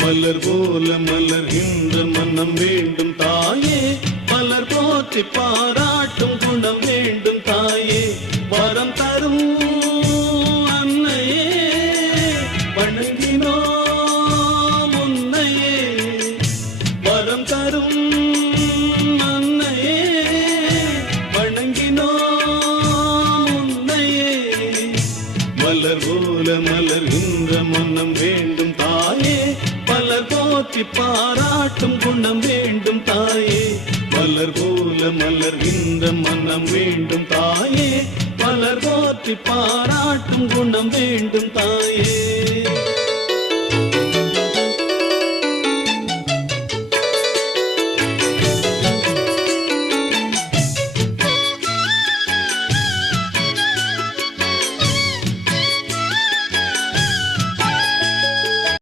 மலர் போல மலர்கின்ற மனம் வேண்டும் தாயே, மலர் போற்றி பாராட்டும் குணம் வேண்டும் தாயே, வரம் தரும் அன்னையே வணங்கினோம் உன்னையே, வரம் தரும் அன்னையே வணங்கினோம் உன்னையே. மலர் போல மலர்கின்ற மனம் வேண்டும் தாயே, மலர் போற்றி பாராட்டும் குணம் வேண்டும் தாயே, மலர் போல மலர்கின்ற மனம் வேண்டும் தாயே, மலர் போற்றி பாராட்டும் குணம் வேண்டும் தாயே.